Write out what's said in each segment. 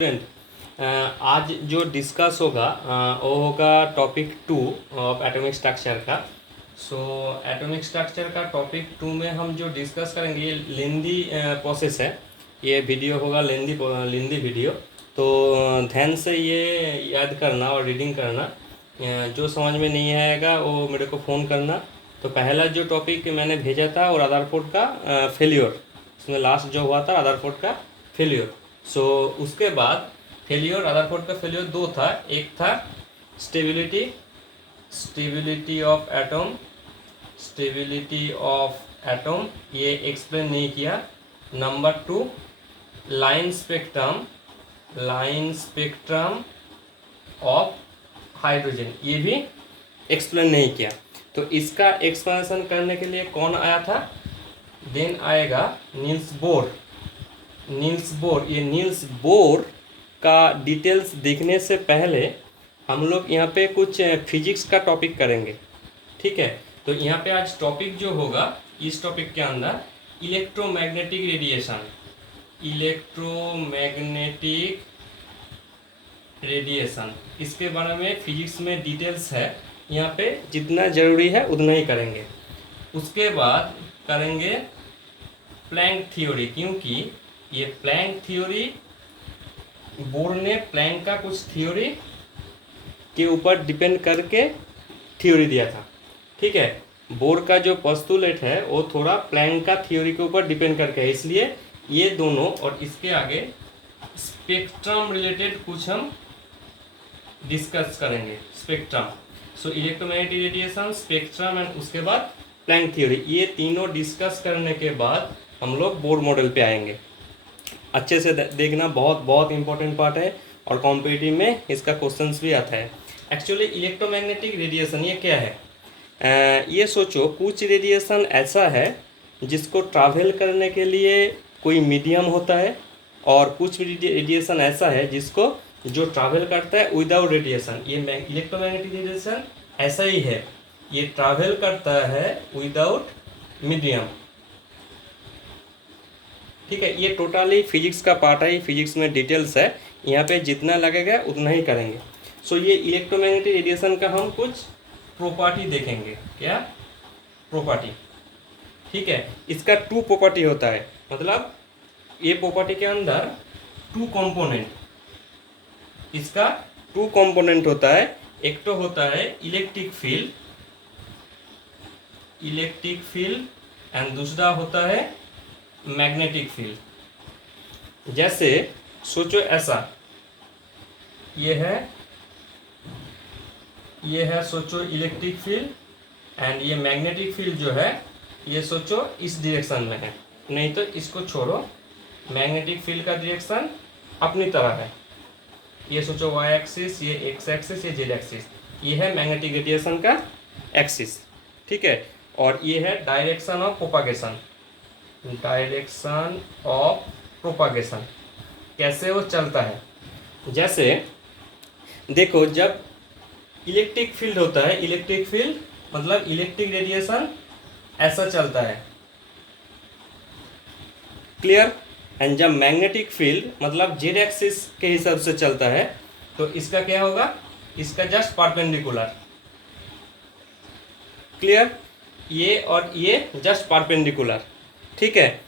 Student, आज जो discuss होगा वो होगा टॉपिक 2 ऑफ एटॉमिक स्ट्रक्चर का। सो एटॉमिक स्ट्रक्चर का टॉपिक 2 में हम जो डिस्कस करेंगे ये लेंदी प्रोसेस है। ये वीडियो होगा लेंदी वीडियो, तो ध्यान से ये याद करना और रीडिंग करना। जो समझ में नहीं आएगा वो मेरे को फ़ोन करना। तो पहला जो टॉपिक मैंने भेजा था वो रदरफोर्ड का फेल्योर, इसमें लास्ट जो हुआ था रदरफोर्ड का फेल्योर। सो उसके बाद फेलियर, रदरफोर्ड का फेलियर दो था। एक था स्टेबिलिटी ऑफ एटम, ये एक्सप्लेन नहीं किया। Number 2 line spectrum of hydrogen, ये भी एक्सप्लेन नहीं किया। तो इसका एक्सप्लेनेशन करने के लिए कौन आया था? देन आएगा नील्स बोर। ये नील्स बोर का डिटेल्स देखने से पहले हम लोग यहाँ पे कुछ फिजिक्स का टॉपिक करेंगे, ठीक है। तो यहाँ पे आज टॉपिक जो होगा, इस टॉपिक के अंदर इलेक्ट्रोमैग्नेटिक रेडिएशन, इसके बारे में फिजिक्स में डिटेल्स है। यहाँ पे जितना ज़रूरी है उतना ही करेंगे। उसके बाद करेंगे प्लैंक थ्योरी, क्योंकि ये प्लैंक थ्योरी, बोर ने प्लैंक का कुछ थ्योरी के ऊपर डिपेंड करके थ्योरी दिया था, ठीक है। बोर का जो पोस्टुलेट है वो थोड़ा प्लैंक का थ्योरी के ऊपर डिपेंड करके है, इसलिए ये दोनों। और इसके आगे स्पेक्ट्रम रिलेटेड कुछ हम डिस्कस करेंगे। Spectrum, so electromagnetic radiation, spectrum and उसके बाद प्लैंक थ्योरी, ये तीनों डिस्कस करने के बाद हम लोग बोर मॉडल पे आएंगे। अच्छे से देखना, बहुत बहुत इंपॉर्टेंट पार्ट है और कॉम्पिटिटिव में इसका क्वेश्चंस भी आता है। एक्चुअली इलेक्ट्रोमैग्नेटिक रेडिएशन ये क्या है? ये सोचो, कुछ रेडिएशन ऐसा है जिसको ट्रैवल करने के लिए कोई मीडियम होता है, और कुछ रेडिएशन ऐसा है जिसको जो ट्रैवल करता है विदाउट रेडिएशन। ये इलेक्ट्रोमैग्नेटिक रेडिएशन ऐसा ही है, ये ट्रैवल करता है विदाउट मीडियम, ठीक है। ये टोटली फिजिक्स का पार्ट है, फिजिक्स में डिटेल्स है, यहाँ पे जितना लगेगा उतना ही करेंगे। सो ये इलेक्ट्रोमैग्नेटिक रेडिएशन का हम कुछ प्रॉपर्टी देखेंगे। क्या प्रॉपर्टी? ठीक है, इसका 2 प्रॉपर्टी होता है, मतलब ये प्रॉपर्टी के अंदर 2 कंपोनेंट, इसका 2 कंपोनेंट होता है। एक तो होता है इलेक्ट्रिक फील्ड एंड दूसरा होता है मैग्नेटिक फील्ड। जैसे सोचो ऐसा, ये है सोचो इलेक्ट्रिक फील्ड, एंड ये मैग्नेटिक फील्ड जो है ये सोचो इस डायरेक्शन में है, नहीं तो इसको छोड़ो। मैग्नेटिक फील्ड का डायरेक्शन अपनी तरह है, ये सोचो y एक्सिस, ये x एक्सिस, ये z एक्सिस, ये है मैग्नेटिक रेडिएशन का एक्सिस, ठीक है। और ये है डायरेक्शन ऑफ प्रोपागेशन, कैसे वो चलता है। जैसे देखो, जब इलेक्ट्रिक फील्ड होता है, इलेक्ट्रिक फील्ड मतलब इलेक्ट्रिक रेडिएशन ऐसा चलता है, क्लियर। एंड जब मैग्नेटिक फील्ड मतलब जेड एक्सिस के हिसाब से चलता है, तो इसका क्या होगा? इसका जस्ट परपेंडिकुलर, क्लियर। ये और ये जस्ट परपेंडिकुलर, ठीक है।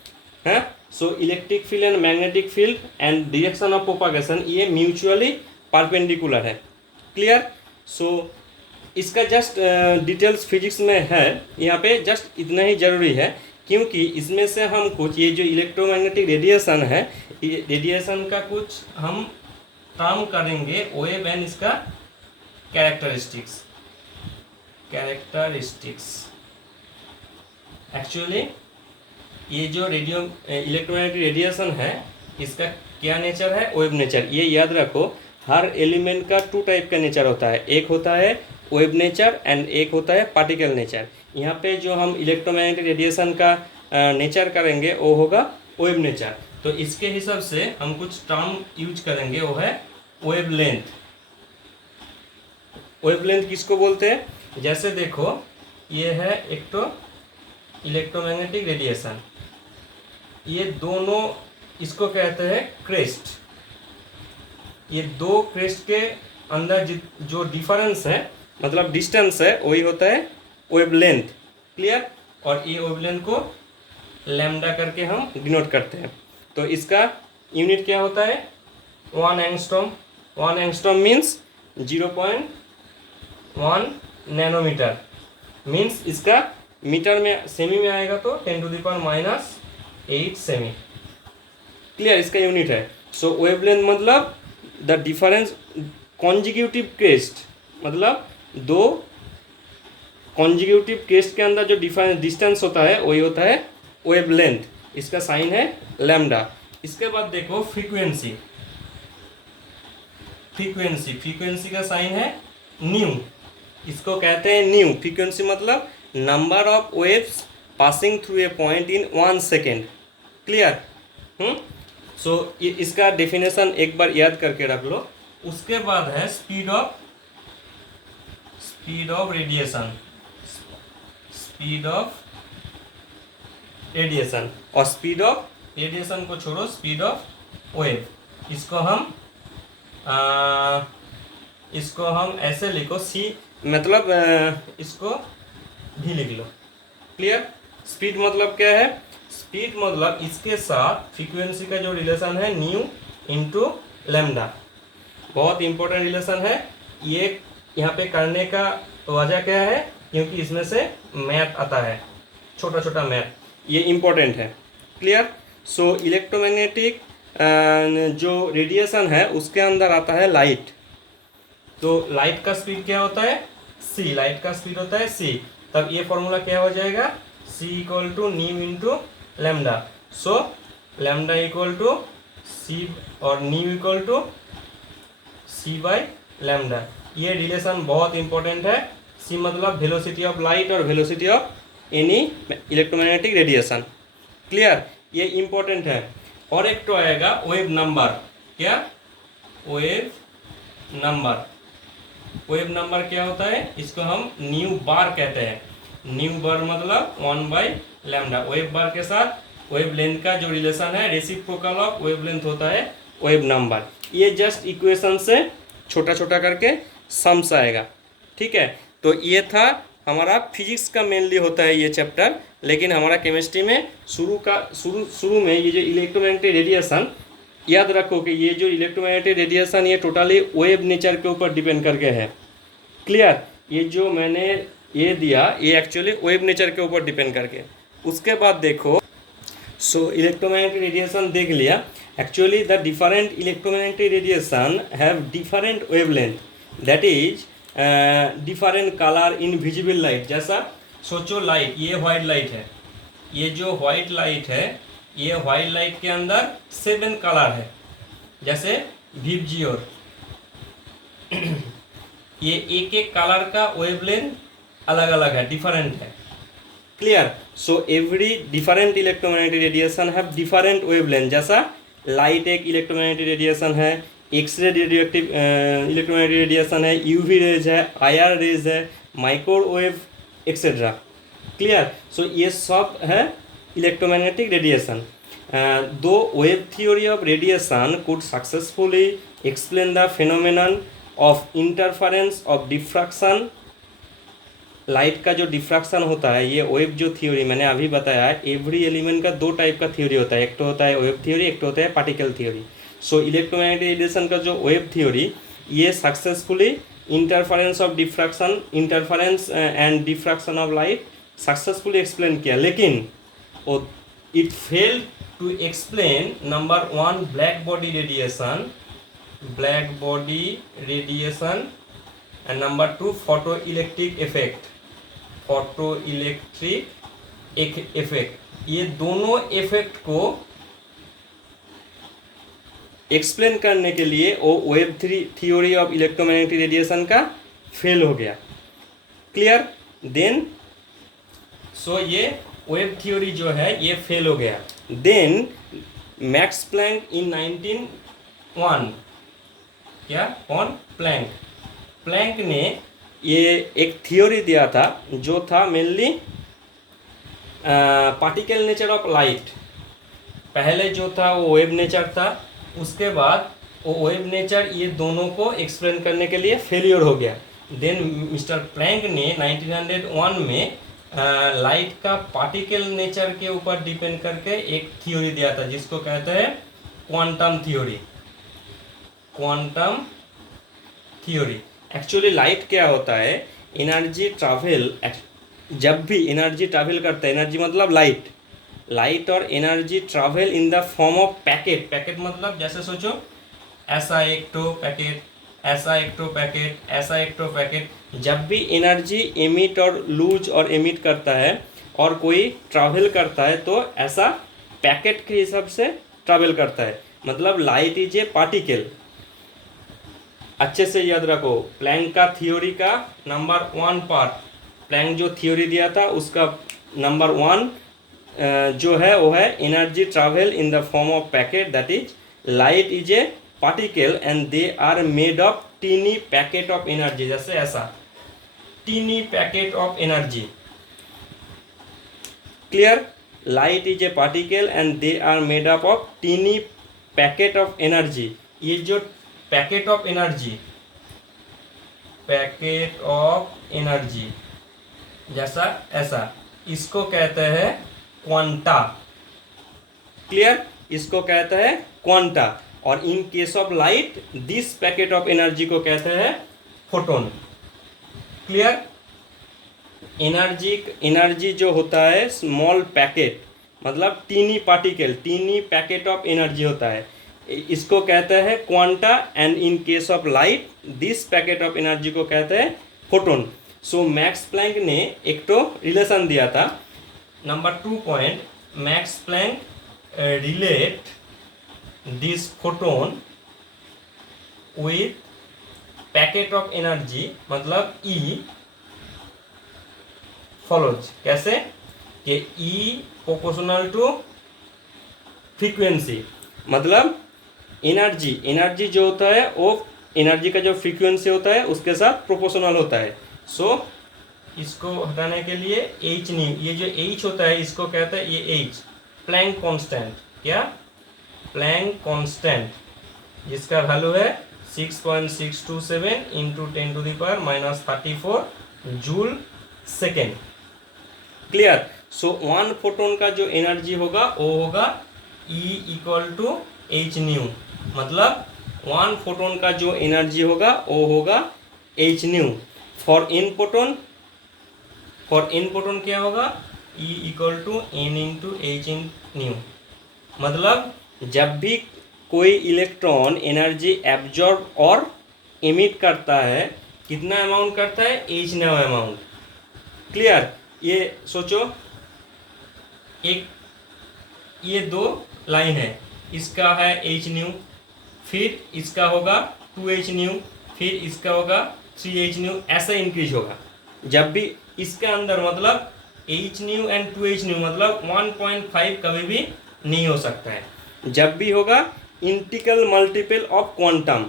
So electric field and magnetic field and direction of propagation, ये म्यूचुअली परपेंडिकुलर है, क्लियर। सो इसका जस्ट डिटेल्स फिजिक्स में है, यहाँ पे जस्ट इतना ही जरूरी है, क्योंकि इसमें से हम कुछ, ये जो इलेक्ट्रोमैग्नेटिक रेडिएशन है, ये रेडिएशन का कुछ हम टर्म करेंगे, वेव एंड इसका कैरेक्टरिस्टिक्स। एक्चुअली ये जो इलेक्ट्रोमैग्नेटिक रेडिएशन है, इसका क्या नेचर है? Wave nature. ये याद रखो, हर एलिमेंट का 2 टाइप का नेचर होता है, एक होता है वेव नेचर एंड एक होता है पार्टिकल नेचर। यहाँ पे जो हम इलेक्ट्रोमैग्नेटिक रेडिएशन का नेचर करेंगे वो होगा वेव नेचर। तो इसके हिसाब से हम कुछ टर्म यूज करेंगे, वो है वेवलेंथ। वेवलेंथ किसको बोलते हैं? जैसे देखो, ये है एक तो इलेक्ट्रोमैग्नेटिक रेडिएशन, ये दोनों इसको कहते हैं क्रेस्ट, ये दो क्रेस्ट के अंदर जो डिफरेंस है, मतलब डिस्टेंस है, वही होता है वेवलेंथ। क्लियर। और ये वेवलेंथ को लैम्डा करके हम डिनोट करते हैं। तो इसका यूनिट क्या होता है? 1 angstrom. 1 angstrom means 0.1 nanometre. Means इसका मीटर में सेमी में आएगा तो 10⁻⁻8 सेमी। क्लियर, इसका यूनिट है। सो वेवलेंथ मतलब द डिफरेंस कॉन्जिक्यूटिव क्रेस्ट, मतलब दो कॉन्जिक्यूटिव क्रेस्ट के अंदर जो डिफरेंस डिस्टेंस होता है वही होता है वेवलेंथ। इसका साइन है लैम्डा। इसके बाद देखो फ्रीक्वेंसी। फ्रीक्वेंसी का साइन है न्यू। इसको कहते हैं न्यू। फ्रीक्वेंसी मतलब number of waves passing through a point in 1 second. Clear. So इसका डेफिनेशन एक बार याद करके रख लो। उसके बाद है स्पीड ऑफ रेडिएशन। और स्पीड ऑफ रेडिएशन को छोड़ो, स्पीड ऑफ वेव। इसको हम ऐसे लिखो, सी मतलब इसको भी लिख लो। क्लियर। स्पीड मतलब क्या है? स्पीड मतलब इसके साथ फ्रीक्वेंसी का जो रिलेशन है न्यू इंटू लैम्डा, बहुत इंपॉर्टेंट रिलेशन है। ये यहाँ पे करने का वजह क्या है? क्योंकि इसमें से मैथ आता है, छोटा छोटा मैथ, ये इम्पोर्टेंट है। क्लियर। सो इलेक्ट्रोमैग्नेटिक जो रेडिएशन है उसके अंदर आता है लाइट। तो लाइट का स्पीड क्या होता है? सी। लाइट का स्पीड होता है सी। तब ये फॉर्मूला क्या हो जाएगा? C equal to nu into lambda. So lambda equal to C और nu equal to C by lambda. ये रिलेशन बहुत इंपॉर्टेंट है। सी मतलब वेलोसिटी ऑफ लाइट और velocity of any electromagnetic radiation. Clear, ये इंपॉर्टेंट है। और एक तो आएगा वेव नंबर। क्या? Wave number. वेव नंबर क्या होता है? इसको हम न्यू बार कहते हैं। न्यू बार मतलब 1/λ। वेव बार के साथ वेव लेंथ का जो रिलेशन है रेसिप्रोकल ऑफ वेव लेंथ होता है वेव नंबर। ये जस्ट इक्वेशन से छोटा छोटा करके सम्स आएगा। ठीक है। तो ये था हमारा फिजिक्स का मेनली होता है ये चैप्टर। लेकिन हमारा केमिस्ट्री में शुरू में ये जो इलेक्ट्रोमैग्नेटिक रेडिएशन, याद रखो कि ये जो इलेक्ट्रोमैग्नेटिक रेडिएशन ये टोटली वेव नेचर के ऊपर डिपेंड करके है। क्लियर। ये जो मैंने ये दिया ये एक्चुअली वेव नेचर के ऊपर डिपेंड करके। उसके बाद देखो, सो इलेक्ट्रोमैग्नेटिक रेडिएशन देख लिया। Actually the different electromagnetic radiation have different wavelength, that is different colour in visible light. जैसा सोचो लाइट, ये वाइट लाइट है, ये जो वाइट लाइट है ये वाइट लाइट के अंदर 7 कलर है, जैसे विबजियोर। ये एक एक कलर का वेवलेंथ अलग अलग है, डिफरेंट है। Clear. So every different electromagnetic radiation have different wavelength. जैसा लाइट एक इलेक्ट्रोमैग्नेटिक रेडिएशन है, एक्सरे रेडियोएक्टिव इलेक्ट्रोमैग्नेटिक रेडिएशन है, यूवी रेज है, आईआर रेज है, माइक्रोवेव एक्सेट्रा। क्लियर। सो ये सब है इलेक्ट्रोमैग्नेटिक रेडिएशन। दो wave theory of radiation could successfully explain the phenomenon of interference of diffraction. Light का जो डिफ्रैक्शन होता है, ये वेव जो थ्योरी मैंने अभी बताया है, एवरी एलिमेंट का 2 टाइप का थ्योरी होता है। एक तो होता है वेव थ्योरी, एक तो होता है particle theory. So electromagnetic radiation का जो वेव थ्योरी ये successfully interference of diffraction, interference and diffraction of light successfully explain किया। लेकिन it failed to explain number 1 black body radiation and number 2 photo electric effect. ये दोनों effect को explain करने के लिए वो wave theory of electromagnetic radiation का फेल हो गया। क्लियर। देन सो ये वेव थ्योरी जो है ये फेल हो गया। देन मैक्स प्लैंक इन 1901, क्या कौन? प्लैंक ने ये एक थ्योरी दिया था जो था mainly particle nature of light. पहले जो था वो वेव नेचर था, उसके बाद वो वेव नेचर ये दोनों को एक्सप्लेन करने के लिए फेलियर हो गया। देन मिस्टर प्लैंक ने 1901 में लाइट का पार्टिकल नेचर के ऊपर डिपेंड करके एक थ्योरी दिया था जिसको कहते हैं quantum theory. Quantum theory actually light क्या होता है, एनर्जी ट्रैवल, जब भी एनर्जी ट्रैवल करता है, एनर्जी मतलब लाइट और energy travel in the form of packet. Packet मतलब जैसे सोचो ऐसा एक तो पैकेट, ऐसा एक तो पैकेट, ऐसा एक तो पैकेट। जब भी एनर्जी एमिट और लूज और एमिट करता है और कोई ट्रैवल करता है तो ऐसा पैकेट के हिसाब से ट्रैवल करता है। मतलब लाइट इज ए पार्टिकल। अच्छे से याद रखो, प्लैंक का थ्योरी का नंबर 1 पार्ट, प्लैंक जो थ्योरी दिया था उसका नंबर 1 जो है वो है energy travel in the form of packet, that is light is a particle and they are made of tiny packet of energy. जैसे ऐसा tiny packet of energy. Clear? Light is a particle and they are made up of tiny packet of energy. ये जो packet of energy, packet of energy जैसा ऐसा, इसको कहते हैं quanta. Clear? इसको कहते हैं क्वांटा। और in case of light this packet of energy को कहते हैं फोटोन। क्लियर? एनर्जी जो होता है स्मॉल पैकेट मतलब tiny particle, tiny packet of energy होता है, इसको कहते हैं quanta. And in case of light this packet of energy को कहते हैं फोटोन। सो मैक्स प्लैंक ने एक तो रिलेशन दिया था। Number 2 point, Max Planck relate this photon with packet of energy मतलब ई फॉलोज। कैसे? कि ई प्रोपोर्शनल टू फ्रीक्वेंसी, मतलब एनर्जी जो होता है वो एनर्जी का जो फ्रीक्वेंसी होता है उसके साथ प्रोपोर्शनल होता है। सो इसको हटाने के लिए एच न्यू, ये जो एच होता है इसको कहता है ये एच प्लैंक कांस्टेंट। क्या? प्लैंक कांस्टेंट, जिसका वैल्यू है 6.627 into 10⁻³ joule second. Clear? So 1 photon का जो एनर्जी होगा वो होगा E equal to h nu. मतलब 1 फोटोन का जो एनर्जी होगा वो होगा h nu. For n photon क्या होगा? E equal to n into h in nu. मतलब जब भी कोई इलेक्ट्रॉन एनर्जी एब्जॉर्ब और एमिट करता है, कितना अमाउंट करता है? H nu amount. क्लियर? ये सोचो, एक ये 2 लाइन है, इसका है एच न्यू, फिर इसका होगा 2h न्यू, फिर इसका होगा 3h न्यू, ऐसा इंक्रीज होगा। जब भी इसके अंदर मतलब h new and 2h new मतलब 1.5 कभी भी नहीं हो सकता है। जब भी होगा इंटीग्रल मल्टीपल ऑफ क्वांटम,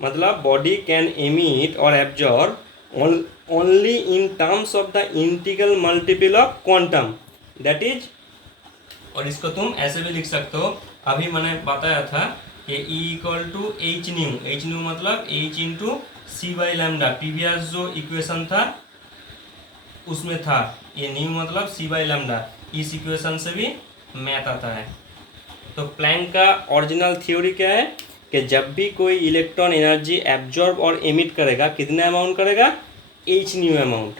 मतलब बॉडी कैन एमिट और absorb only in terms of the integral multiple of quantum, that is। और इसको तुम ऐसे भी लिख सकते हो, अभी मैंने बताया था कि E equal to h nu मतलब h into c by lambda. Previous जो इक्वेशन था उसमें था ये न्यू मतलब सी बाई लैम्डा। इस इक्वेशन से भी मैथ आता है। तो प्लैंक का ओरिजिनल थ्योरी क्या है कि जब भी कोई इलेक्ट्रॉन एनर्जी एब्जॉर्ब और एमिट करेगा, कितना अमाउंट करेगा? H nu amount.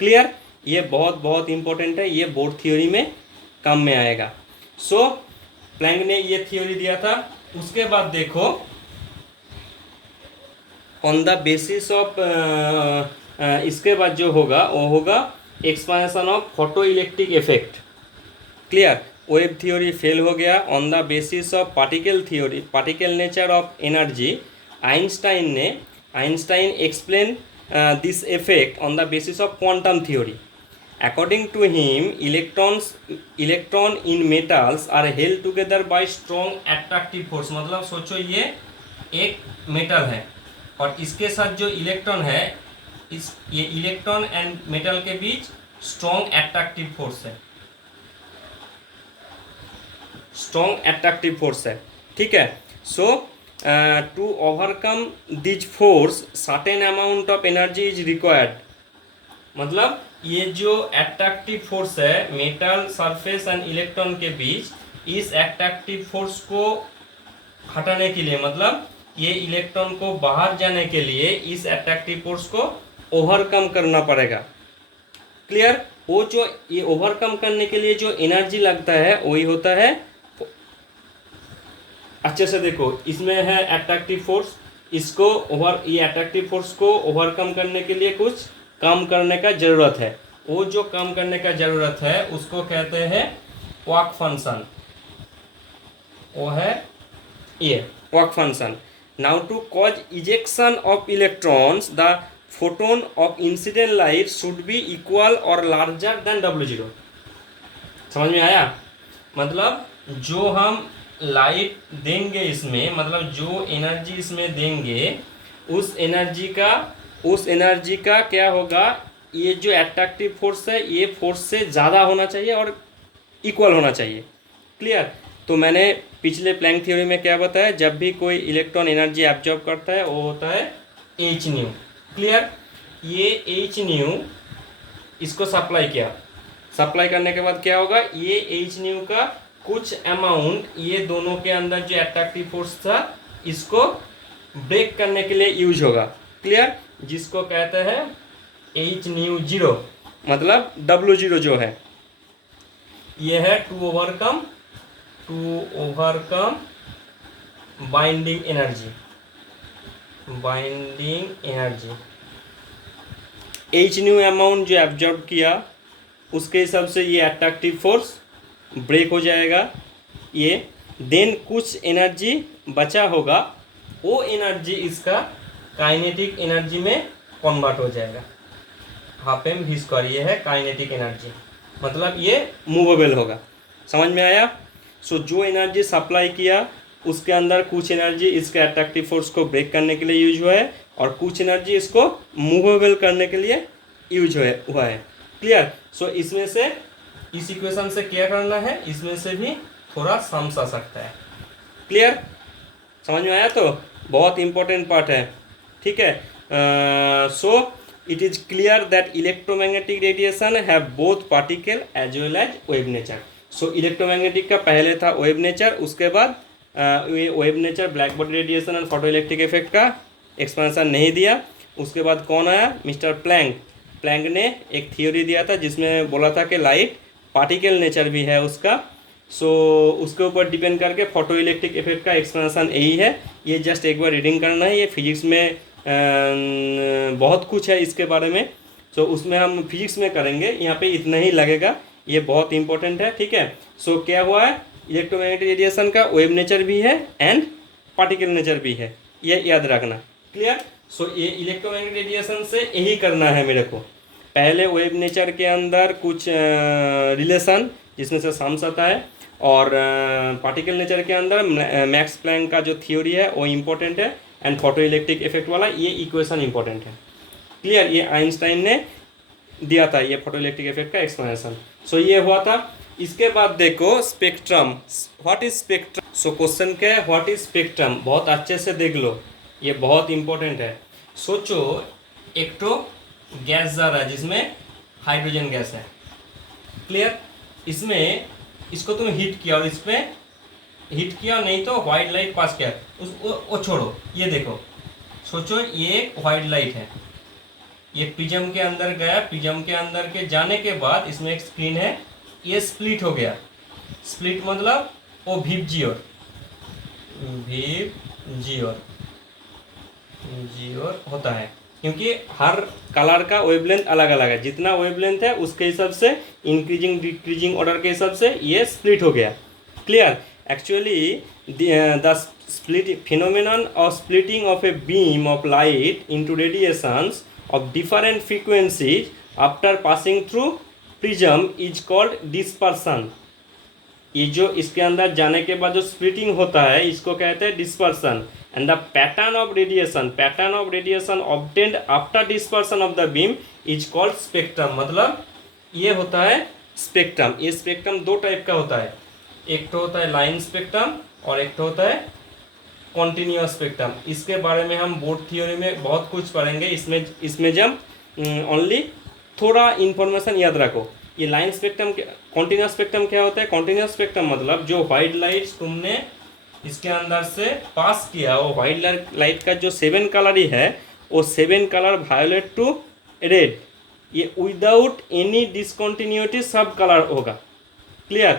क्लियर? ये बहुत इंपॉर्टेंट है, ये बोर्ड थ्योरी में काम में आएगा। सो प्लैंक ने ये थ्योरी दिया था। उसके बाद देखो ऑन द बेसिस ऑफ इसके बाद जो होगा वो होगा expansion of photo electric effect. Clear? Wave theory fail हो गया। On the basis of particle theory, particle nature of energy, Einstein explain this effect on the basis of quantum theory. According to him, electron in metals are held together by strong attractive force। मतलब सोचो ये एक metal है और इसके साथ जो electron है, ये इलेक्ट्रॉन एंड मेटल के बीच स्ट्रॉन्ग एट्रैक्टिव फोर्स है, स्ट्रॉन्ग एट्रैक्टिव फोर्स है। ठीक है? So to overcome these force certain amount of energy is required. मतलब ये जो अट्रैक्टिव फोर्स है मेटल सरफेस एंड इलेक्ट्रॉन के बीच, इस अट्रैक्टिव फोर्स को हटाने के लिए, मतलब ये इलेक्ट्रॉन को बाहर जाने के लिए इस अट्रैक्टिव फोर्स को ओवरकम करना पड़ेगा। क्लियर? वो जो ये ओवरकम करने के लिए जो एनर्जी लगता है वही होता है, अच्छे से देखो इसमें है अट्रैक्टिव फोर्स, इसको ये अट्रैक्टिव फोर्स को ओवरकम करने के लिए कुछ काम करने का ज़रूरत है। वो जो काम करने का ज़रूरत है उसको कहते हैं वर्क फंक्शन, वो है ये work function. Now to cause ejection of electrons the photon of incident light should be equal और लार्जर देन W0। समझ में आया? मतलब जो हम लाइट देंगे इसमें, मतलब जो एनर्जी इसमें देंगे उस एनर्जी का क्या होगा, ये जो अट्रैक्टिव फोर्स है ये फोर्स से ज़्यादा होना चाहिए और इक्वल होना चाहिए। क्लियर? तो मैंने पिछले प्लैंक थ्योरी में क्या बताया, जब भी कोई इलेक्ट्रॉन एनर्जी एब्जॉर्ब करता है वो होता है एच न्यू। क्लियर? ये एच न्यू इसको सप्लाई किया, सप्लाई करने के बाद क्या होगा, ये एच न्यू का कुछ अमाउंट ये दोनों के अंदर जो अट्रैक्टिव फोर्स था इसको ब्रेक करने के लिए यूज होगा। क्लियर? जिसको कहते हैं एच न्यू जीरो, मतलब W0 जो है ये है to overcome binding energy. H nu amount जो एब्जॉर्ब किया उसके हिसाब से ये अट्रैक्टिव फोर्स ब्रेक हो जाएगा ये, देन कुछ एनर्जी बचा होगा, वो एनर्जी इसका काइनेटिक एनर्जी में कन्वर्ट हो जाएगा। हाफ एम वी स्क्वायर ये है काइनेटिक एनर्जी, मतलब ये मूवेबल होगा। समझ में आया? सो जो एनर्जी सप्लाई किया उसके अंदर कुछ एनर्जी इसके अट्रैक्टिव फोर्स को ब्रेक करने के लिए यूज हुआ है और कुछ एनर्जी इसको मूवेबल करने के लिए यूज हुआ है। क्लियर? सो इसमें से इस इक्वेशन से क्या करना है, इसमें से भी थोड़ा सम्स आ सकता है। क्लियर? समझ में आया? तो बहुत इंपॉर्टेंट पार्ट है। ठीक है? So it is clear that electromagnetic radiation have both particle as well as wave nature. So electromagnetic का पहले था वेव नेचर, उसके बाद ये wave nature black body radiation और फोटो इलेक्ट्रिक इफेक्ट का एक्सपेंशन नहीं दिया। उसके बाद कौन आया? मिस्टर प्लैंक ने एक थियोरी दिया था जिसमें बोला था कि लाइट पार्टिकल नेचर भी है उसका। सो उसके ऊपर डिपेंड करके फोटो इलेक्ट्रिक इफेक्ट का एक्सपेंशन यही है। ये जस्ट एक बार रीडिंग करना है, ये फिजिक्स में बहुत कुछ है इसके बारे में। सो उसमें हम फिजिक्स में करेंगे, यहाँ पे इतना ही लगेगा, ये बहुत इंपॉर्टेंट है। ठीक है? सो क्या हुआ है, इलेक्ट्रोमैग्नेटिक रेडिएशन का वेव नेचर भी है एंड पार्टिकल नेचर भी है, ये याद रखना। क्लियर? सो ये इलेक्ट्रोमैग्नेटिक रेडिएशन से यही करना है मेरे को, पहले वेव नेचर के अंदर कुछ रिलेशन जिसमें से सम्स आता है और पार्टिकल नेचर के अंदर मैक्स प्लैंक का जो थ्योरी है वो इम्पोर्टेंट है एंड फोटो इलेक्ट्रिक इफेक्ट वाला ये इक्वेशन इंपॉर्टेंट है। क्लियर? ये आइंस्टाइन ने दिया था ये फोटो इलेक्ट्रिक इफेक्ट का एक्सप्लेनेशन। सो ये हुआ था। इसके बाद देखो spectrum, what is spectrum. So question क्या है, व्हाट इज स्पेक्ट्रम, बहुत अच्छे से देख लो, ये बहुत इंपॉर्टेंट है। सोचो एक तो गैस जा रहा है जिसमें हाइड्रोजन गैस है। क्लियर? इसमें इसको तुम हीट किया और इसमें हीट किया नहीं तो वाइट लाइट पास किया, वो छोड़ो, ये देखो, सोचो ये एक वाइट लाइट है, ये प्रिज्म के अंदर गया, प्रिज्म के अंदर के जाने के बाद इसमें एक स्क्रीन है, ये स्प्लिट हो गया। स्प्लिट मतलब वो वीव जीओर होता है, क्योंकि हर कलर का वेवलेंथ अलग अलग है, जितना वेवलेंथ है उसके हिसाब से इंक्रीजिंग डिक्रीजिंग ऑर्डर के हिसाब से ये स्प्लिट हो गया। Clear? Actually the split phenomenon of splitting of a beam of light into radiations of different frequencies after passing through prism is called dispersion। ये जो इसके अंदर जाने के बाद जो स्प्लिटिंग होता है इसको कहते हैं dispersion. And the pattern of radiation obtained after dispersion of the beam is called spectrum. मतलब ये होता है स्पेक्ट्रम। ये स्पेक्ट्रम दो टाइप का होता है, एक तो होता है लाइन स्पेक्ट्रम और एक तो होता है कॉन्टिन्यूअस स्पेक्ट्रम, इसके बारे में हम बोर्ड थ्योरी में बहुत कुछ पढ़ेंगे। इसमें जब ओनली थोड़ा इन्फॉर्मेशन याद रखो। ये लाइन स्पेक्ट्रम, कॉन्टिन्यूअस स्पेक्ट्रम क्या होता है? कॉन्टिन्यूअस स्पेक्ट्रम मतलब जो वाइट लाइट तुमने इसके अंदर से पास किया, वो वाइट लाइट का जो 7 कलर ही है, वो 7 कलर वायोलेट टू रेड, ये विदाउट एनी डिसकंटिन्यूटी सब कलर होगा। क्लियर?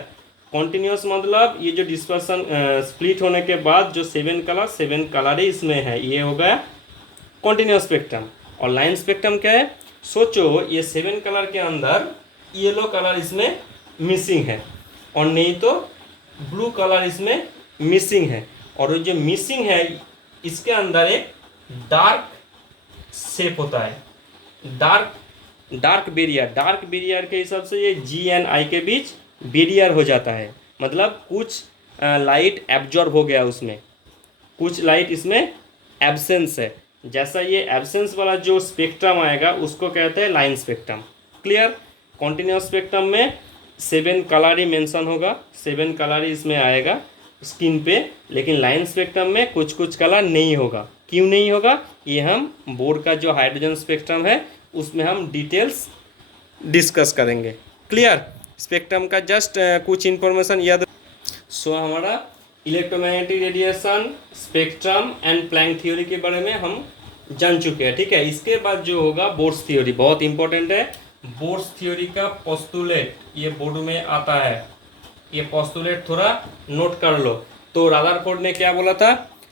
कॉन्टिन्यूअस मतलब ये जो डिस्पर्सन स्प्लिट होने के बाद जो 7 कलर ही इसमें है, ये हो गया कॉन्टिन्यूअस स्पेक्ट्रम। और लाइन स्पेक्ट्रम क्या है? सोचो ये 7 कलर के अंदर येलो कलर इसमें मिसिंग है, और नहीं तो ब्लू कलर इसमें मिसिंग है, और जो मिसिंग है इसके अंदर एक डार्क शेप होता है, डार्क बैरियर के हिसाब से ये जी एंड आई के बीच बैरियर हो जाता है। मतलब कुछ लाइट एब्जॉर्ब हो गया उसमें, कुछ लाइट इसमें एब्सेंस है। जैसा ये एब्सेंस वाला जो स्पेक्ट्रम आएगा उसको कहते हैं line spectrum. Clear? Continuous spectrum में 7 कलर ही मेंशन होगा, 7 कलर ही इसमें आएगा स्क्रीन पे, लेकिन लाइन स्पेक्ट्रम में कुछ कुछ कलर नहीं होगा। क्यों नहीं होगा? ये हम बोर्ड का जो हाइड्रोजन स्पेक्ट्रम है उसमें हम डिटेल्स डिस्कस करेंगे। क्लियर? स्पेक्ट्रम का जस्ट कुछ इन्फॉर्मेशन याद। सो हमारा electromagnetic radiation, spectrum and Planck theory के बारे में हम जान चुके हैं। ठीक है, इसके बाद जो होगा बोर्ड्स थ्योरी, बहुत इंपॉर्टेंट है। बोर्ड्स थ्योरी का पोस्टुलेट ये बोर्ड में आता है, ये पोस्टुलेट थोड़ा नोट कर लो। तो रदरफोर्ड ने क्या बोला था?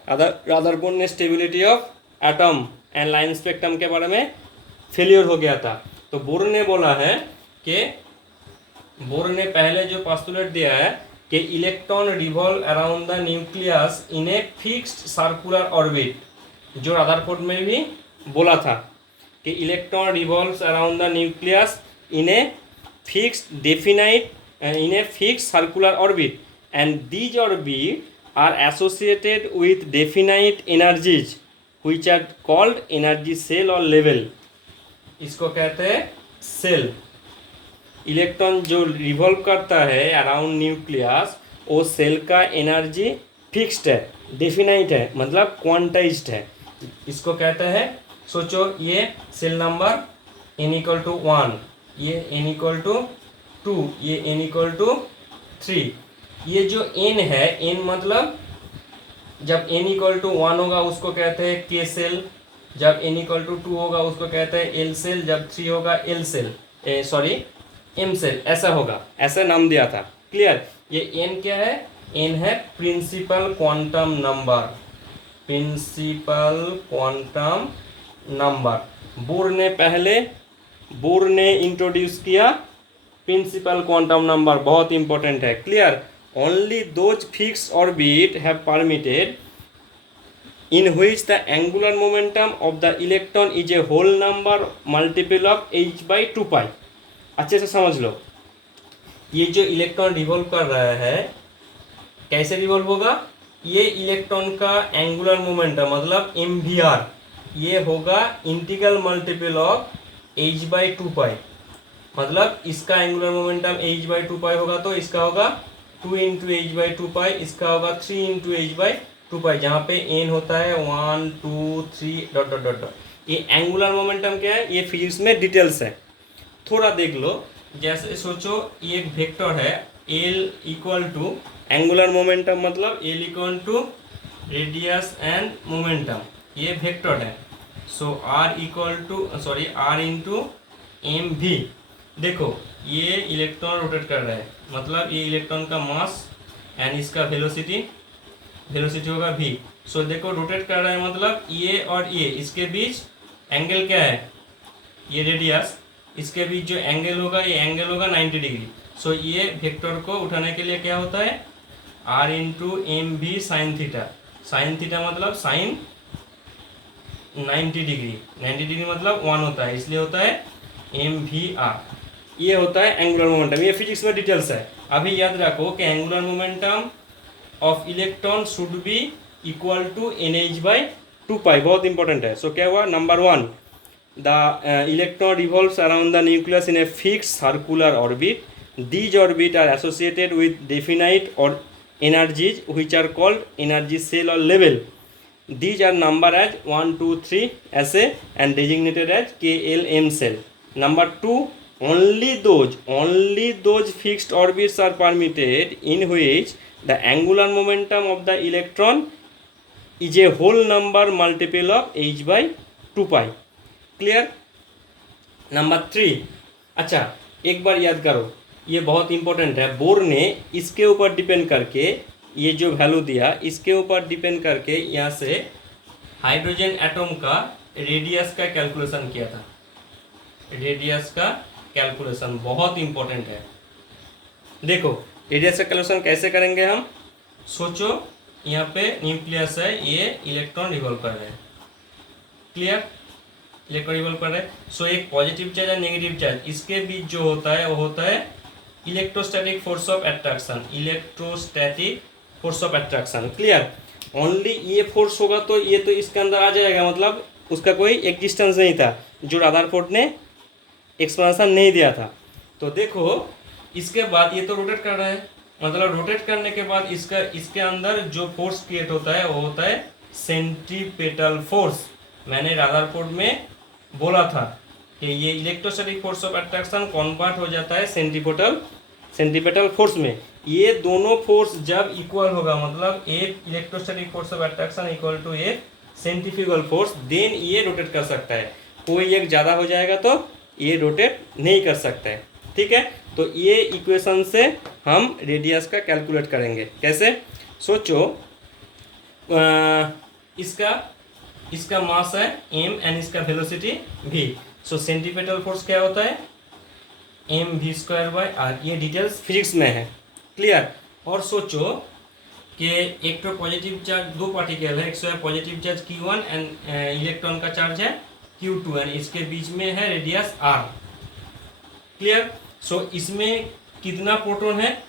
रदरफोर्ड ने stability of atom and line spectrum के बारे में फेलियर हो गया था। तो बोर ने बोला है कि बोर ने पहले जो पोस्टुलेट दिया है कि electron revolve around the nucleus in a fixed circular orbit, जो रदरफोर्ड में भी बोला था कि electron revolves around the nucleus in a fixed definite in a fixed circular orbit, and these orbits are associated with definite energies which are called energy cell or level। इसको कहते हैं cell. Electron जो revolve करता है around nucleus, वो cell का energy fixed है, definite है, मतलब क्वांटाइज्ड है। इसको कहते हैं, सोचो ये सेल नंबर n=1, ये n=2, ये n=3। ये जो n है, n मतलब जब n=1 होगा उसको कहते हैं k सेल, जब n=2 होगा उसको कहते हैं l सेल, जब 3 होगा l सेल, m सेल, ऐसा होगा, ऐसा नाम दिया था। क्लियर? ये n क्या है? n है principal quantum number, principal quantum number. Bohr ने इंट्रोड्यूस किया प्रिंसिपल क्वांटम नंबर, बहुत इंपॉर्टेंट है। Clear? Only those fixed orbit have permitted in which the angular momentum of the electron is a whole number multiple of h/2 pi। अच्छे से समझ लो, ये जो electron revolve कर रहा है कैसे रिवॉल्व होगा? ये इलेक्ट्रॉन का एंगुलर मोमेंटम मतलब mvr, ये होगा integral multiple of h/2 pi। मतलब इसका एंगुलर मोमेंटम h/2 pi होगा तो इसका होगा 2 × h/2 pi, इसका होगा 3 × h/2 pi, जहाँ पे n होता है 1 2 3 डॉट डॉट डॉट डॉट। ये एंगुलर मोमेंटम क्या है? ये फिजिक्स में डिटेल्स है, थोड़ा देख लो। जैसे सोचो ये एक वेक्टर है L एंगुलर मोमेंटम मतलब L रेडियस एंड मोमेंटम, ये वेक्टर है। सो R × mv। देखो ये इलेक्ट्रॉन रोटेट कर रहा है, मतलब ये इलेक्ट्रॉन का मास एंड इसका वेलोसिटी होगा v। सो देखो रोटेट कर रहा है मतलब ये और ये, इसके बीच एंगल क्या है? ये रेडियस, इसके बीच जो एंगल होगा ये एंगल होगा 90 डिग्री। सो ये वेक्टर को उठाने के लिए क्या होता है? R × mv sin theta. Sine theta मतलब साइन 90 डिग्री, 90 डिग्री मतलब 1 होता है, इसलिए होता है mvr। ये होता है एंगुलर मोमेंटम, ये फिजिक्स में डिटेल्स है। अभी याद रखो कि angular momentum of electron should be equal to nh/2 pi, बहुत इंपॉर्टेंट है। सो क्या हुआ? Number 1, the electron revolves around the nucleus in a fixed circular orbit, these orbit are associated with definite और energies which are called energy cell or level. These are number as 1, 2, 3 SA and designated as KLM cell. Number 2, only those fixed orbits are permitted in which the angular momentum of the electron is a whole number multiple of h by 2 pi. Clear? Number 3, अच्छा एक बार याद करो, ये बहुत important है। Bore ने इसके ऊपर डिपेंड करके ये जो वैल्यू दिया, इसके ऊपर डिपेंड करके यहाँ से हाइड्रोजन एटम का रेडियस का कैलकुलेशन किया था। रेडियस का कैलकुलेशन बहुत इंपॉर्टेंट है। देखो रेडियस का कैलकुलेशन कैसे करेंगे हम, सोचो यहाँ पे न्यूक्लियस है, ये इलेक्ट्रॉन रिवॉल्व कर रहे हैं। क्लियर? इलेक्ट्रॉन रिवॉल्व कर रहे हैं। सो एक पॉजिटिव चार्ज और नेगेटिव चार्ज, इसके बीच जो होता है वो होता है electrostatic force of attraction. Electrostatic force of attraction. Clear? Only ये फोर्स होगा तो ये तो इसके अंदर आ जाएगा, मतलब उसका कोई एग्जिस्टेंस नहीं था, जो रदरफोर्ड ने एक्सप्लेनेशन नहीं दिया था। तो देखो इसके बाद ये तो रोटेट कर रहा है, मतलब रोटेट करने के बाद इसके अंदर जो फोर्स क्रिएट होता है वो होता है सेंट्रीपेटल फोर्स। मैंने रदरफोर्ड में बोला था कि ये electrostatic force of attraction convert हो जाता है सेंट्रीपेटल फोर्स में। ये दोनों फोर्स जब इक्वल होगा, मतलब एक electrostatic force of attraction equal to a centrifugal force, then ये रोटेट कर सकता है। कोई एक ज़्यादा हो जाएगा तो ये रोटेट नहीं कर सकता है। ठीक है, तो ये इक्वेशन से हम रेडियस का कैलकुलेट करेंगे। कैसे? सोचो इसका मास है m एंड इसका वेलोसिटी v। सो सेंट्रीपेटल फोर्स क्या होता है mv²/r। ये डिटेल्स फिजिक्स में है। क्लियर? और सोचो कि एक तो पॉजिटिव चार्ज, दो पार्टिकल है, एक positive charge q1 and electron का चार्ज है q2 एंड इसके बीच में है रेडियस r। क्लियर? सो इसमें कितना प्रोटॉन है,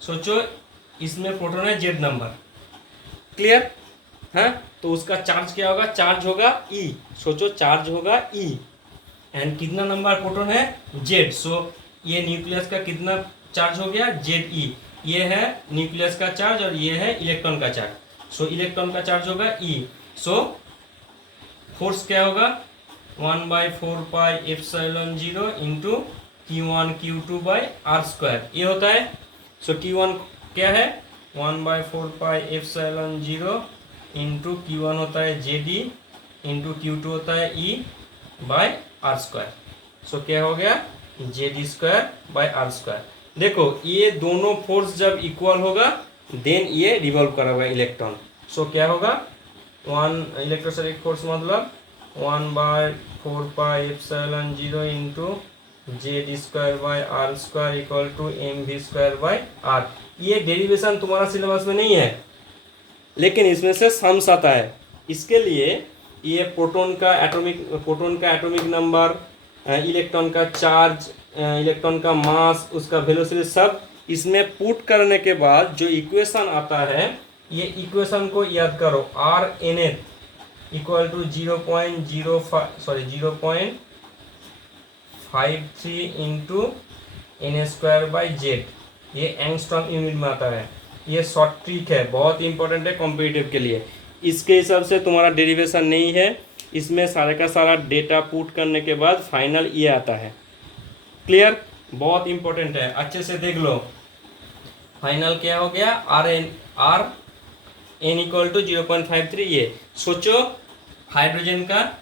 सोचो इसमें प्रोटॉन है z नंबर। क्लियर? हाँ, तो उसका चार्ज क्या होगा, चार्ज होगा E। सोचो चार्ज होगा E एंड कितना नंबर प्रोटॉन है Z। सो ये न्यूक्लियस का कितना चार्ज हो गया, Ze। ये है न्यूक्लियस का चार्ज और ये है इलेक्ट्रॉन का चार्ज। सो इलेक्ट्रॉन का चार्ज होगा E। सो फोर्स क्या होगा 1/4πε0 इंटू Q1 Q2/r²। ये होता है। सो Q1 क्या है 1/4πε0 इंटू Q1 होता है JD इंटू Q2 होता है E/r²। सो क्या हो गया JD²/r²। देखो ये दोनों फोर्स जब इक्वल होगा देन ये रिवॉल्व करा हुआ इलेक्ट्रॉन। सो क्या होगा 1 इलेक्ट्रोस्टैटिक फोर्स मतलब 1/4πε0 into JD²/r² equal to mv²/r। ये डेरिवेशन तुम्हारा सिलेबस में नहीं है, लेकिन इसमें से सम्स आता है। इसके लिए ये प्रोटॉन का एटॉमिक नंबर, इलेक्ट्रॉन का चार्ज, इलेक्ट्रॉन का मास, उसका वेलोसिटी सब इसमें पुट करने के बाद जो इक्वेशन आता है, ये इक्वेशन को याद करो। Rnth equal to 0.53 into n²/z। ये एंगस्ट्रॉम यूनिट में आता है। ये शॉर्ट ट्रिक है, बहुत इंपॉर्टेंट है कॉम्पिटिटिव के लिए। इसके हिसाब से तुम्हारा डेरिवेशन नहीं है, इसमें सारे का सारा डेटा पुट करने के बाद फाइनल ये आता है। क्लियर? बहुत इंपॉर्टेंट है, अच्छे से देख लो। फाइनल क्या हो गया R n इक्वल टू 0.53। ये सोचो हाइड्रोजन का,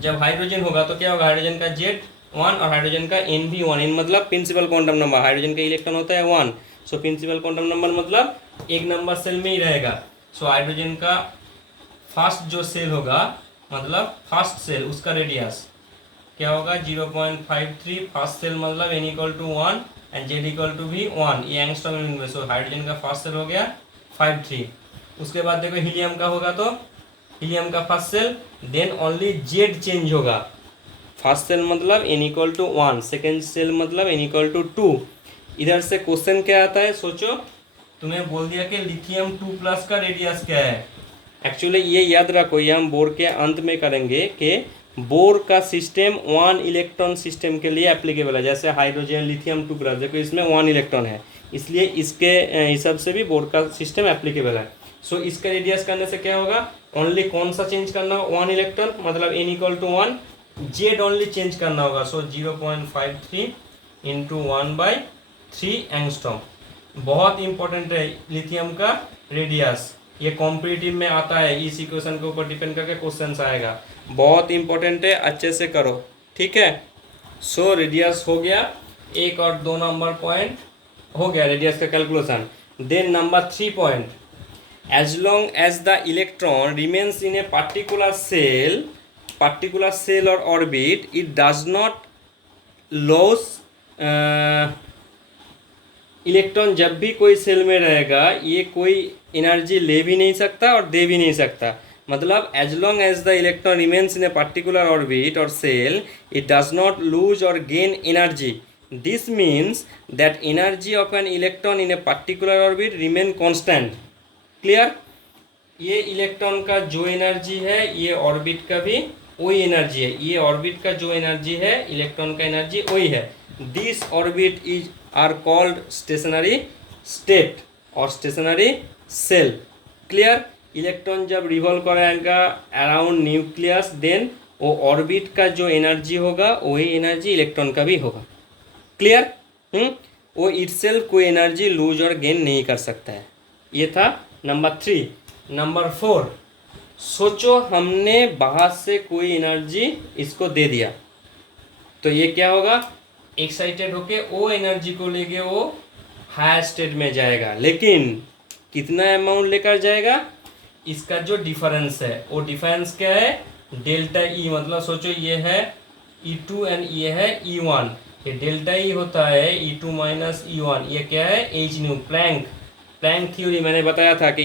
जब हाइड्रोजन होगा तो क्या होगा, हाइड्रोजन का Z1 और हाइड्रोजन का Nv1। n मतलब प्रिंसिपल क्वांटम नंबर, हाइड्रोजन का इलेक्ट्रॉन होता है 1। सो प्रिंसिपल क्वांटम नंबर मतलब एक नंबर सेल में ही रहेगा। सो हाइड्रोजन का फर्स्ट जो सेल होगा, मतलब फर्स्ट सेल, उसका रेडियस क्या होगा 0.53। फर्स्ट सेल मतलब n equal to 1 and Z equal to भी 1। ये एंगस्ट्रॉम यूनिट में। सो हाइड्रोजन का फर्स्ट सेल हो गया 53। उसके बाद देखो हीलियम का होगा तो हीलियम का first cell, then only Z change होगा। फर्स्ट सेल मतलब n equal to 1, second cell मतलब n इक्वल टू 2। इधर से क्वेश्चन क्या आता है, सोचो तुम्हें बोल दिया कि लिथियम 2+ का रेडियस क्या है। एक्चुअली ये याद रखो, ये हम बोर के अंत में करेंगे कि बोर का सिस्टम 1 इलेक्ट्रॉन सिस्टम के लिए एप्लीकेबल है। जैसे हाइड्रोजन लिथियम 2+, देखो इसमें 1 इलेक्ट्रॉन है, इसलिए इसके हिसाब से भी बोर्ड का सिस्टम एप्लीकेबल है। सो इसका रेडियस करने से क्या होगा, ओनली कौन सा चेंज करना होगा, 1 इलेक्ट्रॉन, मतलब n equal to 1, Z only change करना होगा। So 0.53 into 1/3 angstrom. बहुत इंपॉर्टेंट है लिथियम का रेडियस, ये कॉम्पिटिटिव में आता है, इस इक्वेशन के ऊपर डिपेंड करके क्वेश्चन आएगा। बहुत इंपॉर्टेंट है, अच्छे से करो, ठीक है। सो रेडियस हो गया, 1 और 2 नंबर पॉइंट हो गया रेडियस का calculation. Then number 3 point, as long as the electron remains in a particular cell or orbit, it does not lose electron जब भी कोई सेल में रहेगा ये कोई एनर्जी ले भी नहीं सकता और दे भी नहीं सकता। मतलब as long as the electron remains in a particular orbit or shell, it does not lose or gain energy. This means that energy of an electron in a particular orbit remain constant. Clear? ये electron का जो energy है ये orbit का भी वही energy है, ये ऑर्बिट का जो एनर्जी है इलेक्ट्रॉन का एनर्जी वही है। This orbit is are called stationary state और स्टेशनरी सेल। क्लियर? इलेक्ट्रॉन जब रिवॉल्व करेगा अराउंड न्यूक्लियस, देन वो ऑर्बिट का जो एनर्जी होगा वही एनर्जी इलेक्ट्रॉन का भी होगा। क्लियर? वो इटसेल्फ कोई एनर्जी लूज और गेन नहीं कर सकता है। ये था नंबर 3। नंबर 4, सोचो हमने बाहर से कोई एनर्जी इसको दे दिया तो ये क्या होगा, एक्साइटेड होके वो एनर्जी को लेके वो हायर स्टेट में जाएगा। लेकिन कितना अमाउंट लेकर जाएगा, इसका जो डिफरेंस है वो डिफरेंस क्या है, डेल्टा ई। मतलब सोचो ये है E2 एंड ये है E1, ये डेल्टा ई होता है E2 माइनस E1। ये क्या है, एच न्यू। प्लैंक थ्योरी मैंने बताया था कि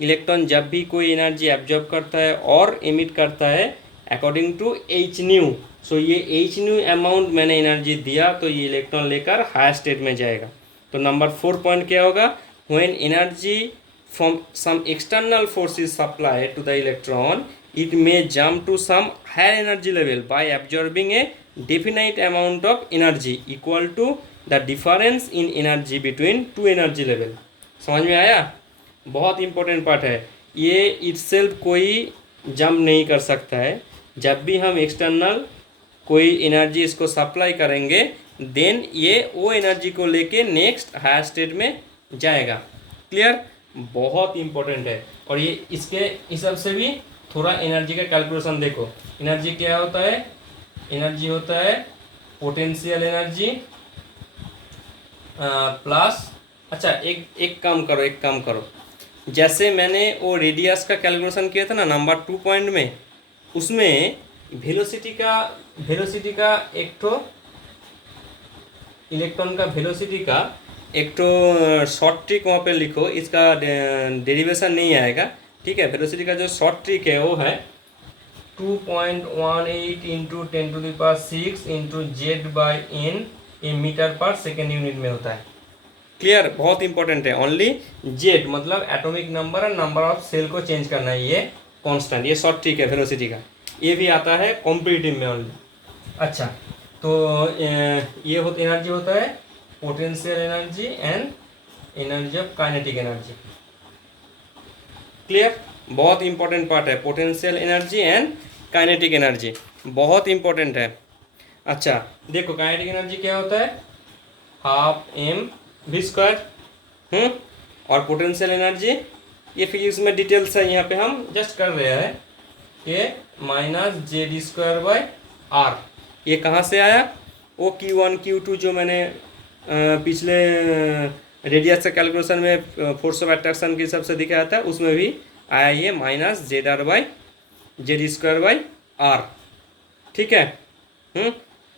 इलेक्ट्रॉन जब भी कोई एनर्जी एब्जॉर्ब करता है और एमिट करता है अकॉर्डिंग टू एच न्यू। सो ये एच न्यू अमाउंट मैंने एनर्जी दिया तो ये इलेक्ट्रॉन लेकर हायर स्टेट में जाएगा। तो नंबर 4 पॉइंट क्या होगा, when energy from some external force is supplied to the electron, it may jump to some higher energy level by absorbing a definite amount of energy equal to the difference in energy between two energy level। समझ में आया? बहुत important part है ये। Itself कोई jump नहीं कर सकता है। जब भी हम एक्सटर्नल कोई एनर्जी इसको सप्लाई करेंगे देन ये वो एनर्जी को लेके नेक्स्ट हायर स्टेट में जाएगा। क्लियर? बहुत इंपॉर्टेंट है। और ये इसके हिसाब से भी थोड़ा एनर्जी का कैलकुलेशन देखो। एनर्जी क्या होता है, एनर्जी होता है पोटेंशियल एनर्जी प्लस, अच्छा एक काम करो, जैसे मैंने वो रेडियस का कैलकुलेशन किया था ना नंबर 2 पॉइंट में, उसमें वेलोसिटी का एक ठो इलेक्ट्रॉन का वेलोसिटी का एक तो शॉर्ट ट्रिक वहाँ पे लिखो, इसका डेरिवेशन नहीं आएगा, ठीक है। वेलोसिटी का जो शॉर्ट ट्रिक है वो है 2.18 इंटू 10⁶ इंटू Z/n ये मीटर पर सेकेंड यूनिट में होता है। क्लियर? बहुत इंपॉर्टेंट है। ओनली जेड मतलब एटॉमिक नंबर और नंबर ऑफ सेल को चेंज करना है, ये कांस्टेंट, ये शॉर्ट ट्रिक है वेलोसिटी का। ये भी आता है कॉम्पिटिटिव में ओनली। अच्छा, तो ये एनर्जी होता है potential energy and energy of kinetic energy. Clear? बहुत इंपॉर्टेंट पार्ट है potential energy and kinetic energy, बहुत इंपॉर्टेंट है। अच्छा देखो, काइनेटिक एनर्जी क्या होता है, 12mv²। और पोटेंशियल एनर्जी ये फिजिक्स में डिटेल्स है, यहाँ पे हम जस्ट कर रहे हैं कि -Zd²/r। ये कहाँ से आया, वो Q1 Q2 जो मैंने पिछले रेडियस के कैलकुलेशन में फोर्स ऑफ अट्रैक्शन के हिसाब से दिखाया था, उसमें भी आया ये -Zd²/r। ठीक है?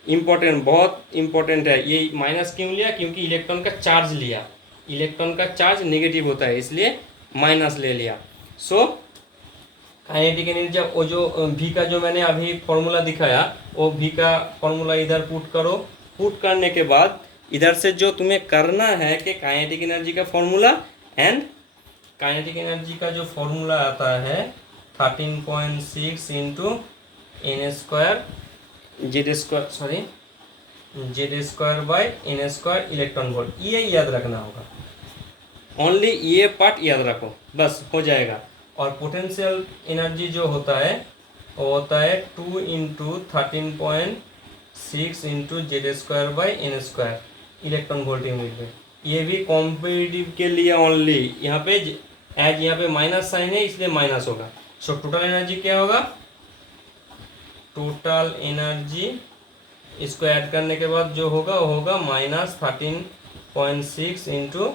इम्पोर्टेंट, बहुत इम्पोर्टेंट है। ये माइनस क्यों लिया, क्योंकि इलेक्ट्रॉन का चार्ज लिया, इलेक्ट्रॉन का चार्ज नेगेटिव होता है इसलिए माइनस ले लिया। सो काइनेटिक एनर्जी, वो जो V का जो मैंने अभी फॉर्मूला दिखाया, वो V का फॉर्मूला इधर पुट करो। पुट करने के बाद इधर से जो तुम्हें करना है कि काइनेटिक एनर्जी का फॉर्मूला, एंड काइनेटिक एनर्जी का जो फॉर्मूला आता है 13.6 into n² Z², Z²/n² electron volt, ये याद रखना होगा। ओनली ये पार्ट याद रखो, बस हो जाएगा। और पोटेंशियल एनर्जी जो होता है वो होता है 2 into 13.6 into Z²/n² electron volt unit में। ये भी कॉम्पिटिटिव के लिए ओनली, यहाँ पे एज यहाँ पे माइनस साइन है इसलिए माइनस होगा। सो टोटल एनर्जी क्या होगा, टोटल एनर्जी इसको ऐड करने के बाद जो होगा वो होगा -13.6 इंटू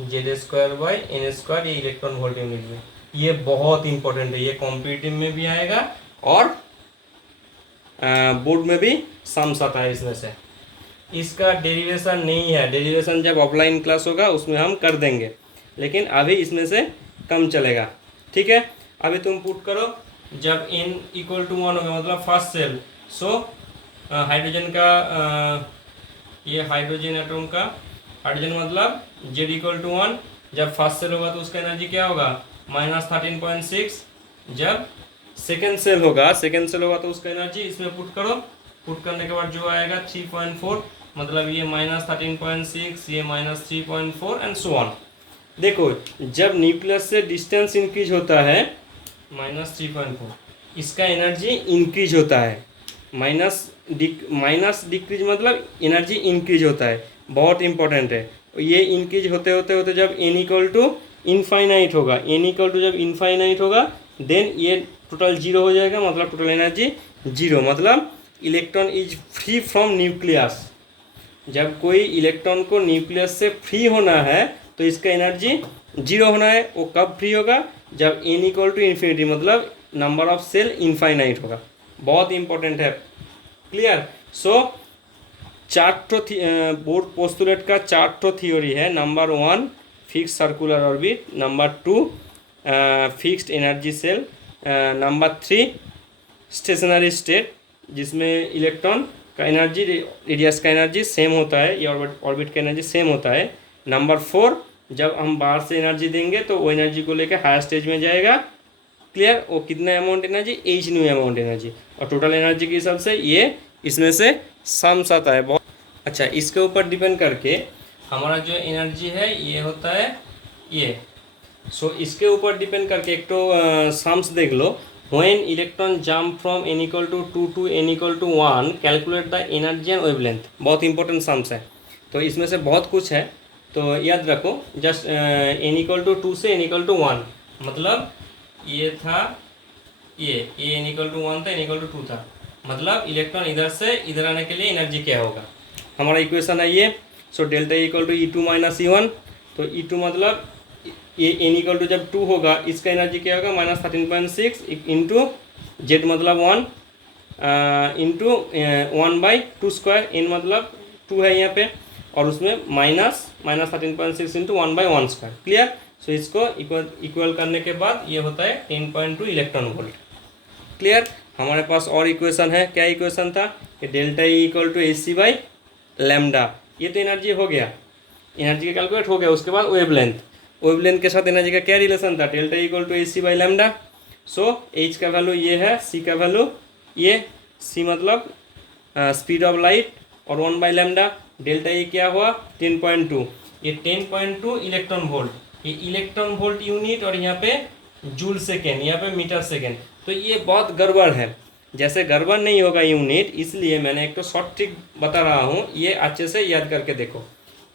Z²/n², ये इलेक्ट्रॉन वोल्ट यूनिट में। ये बहुत इंपॉर्टेंट है, ये कॉम्पिटिटिव में भी आएगा और बोर्ड में भी सम्स आता है इसमें से। इसका डेरिवेशन नहीं है, डेरिवेशन जब ऑफलाइन क्लास होगा उसमें हम कर देंगे, लेकिन अभी इसमें से कम चलेगा। ठीक है, अभी तुम पुट करो, जब n = 1 होगा मतलब फर्स्ट सेल। सो हाइड्रोजन का ये हाइड्रोजन एटम का हाइड्रोजन मतलब Z = 1, जब फर्स्ट सेल होगा तो उसका एनर्जी क्या होगा -13.6। जब सेकेंड सेल होगा तो उसका एनर्जी इसमें पुट करो, पुट करने के बाद जो आएगा 3.4, मतलब ये -13.6, ये -3.4 एंड सो ऑन। देखो जब न्यूक्लियस से डिस्टेंस इंक्रीज होता है -3.4, इसका एनर्जी इंक्रीज होता है। माइनस डिक्रीज मतलब एनर्जी इंक्रीज होता है, बहुत इंपॉर्टेंट है। ये इंक्रीज होते होते जब n = इनफाइनाइट होगा, n = जब इनफाइनाइट होगा देन ये टोटल जीरो हो जाएगा, मतलब टोटल एनर्जी जीरो, मतलब electron is free from nucleus. जब कोई इलेक्ट्रॉन को न्यूक्लियस से फ्री होना है तो इसका एनर्जी जीरो होना है। वो कब फ्री होगा, जब n = इन्फिनिटी, मतलब नंबर ऑफ सेल इनफाइनाइट होगा। बहुत इंपॉर्टेंट है, क्लियर। सो चार बोर्ड पोस्टुलेट का 4 थियोरी है। Number 1 fix circular orbit, number 2 fixed energy cell, number 3 stationary state जिसमें इलेक्ट्रॉन का एनर्जी रेडियस का एनर्जी सेम होता है, ये ऑर्बिट का एनर्जी सेम होता है। नंबर 4 जब हम बाहर से एनर्जी देंगे तो वो एनर्जी को लेकर हायर स्टेज में जाएगा, क्लियर। वो कितना amount energy, h new amount energy, और टोटल एनर्जी के हिसाब से ये इसमें से सम्स आता है। बहुत अच्छा, इसके ऊपर डिपेंड करके हमारा जो एनर्जी है ये होता है ये। सो इसके ऊपर डिपेंड करके एक तो सम्स देख लो। When electron jump from n = 2 to n = 1 calculate the energy and wavelength, बहुत इंपॉर्टेंट सम्स है। तो इसमें से बहुत कुछ है तो याद रखो। जस्ट n = 2 से n = 1, मतलब ये था ये n = 1 था, n = 2 था, मतलब इलेक्ट्रॉन इधर से इधर आने के लिए एनर्जी क्या होगा, हमारा इक्वेशन है ये। So delta E = E2 - E1, तो E2 मतलब ये n = जब 2 होगा इसका एनर्जी क्या होगा -13.6 इंटू Z मतलब 1 इंटू 1/2², n मतलब 2 है यहाँ पे, और उसमें -13.6 इंटू 1/1², क्लियर। सो इसको इक्वल करने के बाद ये होता है 10.2 इलेक्ट्रॉन वोल्ट, क्लियर। हमारे पास और इक्वेशन है, क्या इक्वेशन था कि डेल्टा E = hc/λ, ये तो एनर्जी हो गया, एनर्जी का कैलकुलेट हो गया। उसके बाद वेवलेंथ के साथ एनर्जी का क्या रिलेशन था, डेल्टा E = hc/λ। सो h का वैल्यू ये है, c का वैल्यू ये, c मतलब स्पीड ऑफ लाइट और 1/λ। डेल्टा E क्या हुआ 10.2, ये 10.2 इलेक्ट्रॉन वोल्ट, ये इलेक्ट्रॉन वोल्ट यूनिट, और यहाँ पे जूल सेकेंड, यहाँ पे मीटर सेकेंड। तो ये बहुत गड़बड़ है, जैसे गड़बड़ नहीं होगा यूनिट, इसलिए मैंने एक तो शॉर्ट ट्रिक बता रहा हूँ, ये अच्छे से याद करके देखो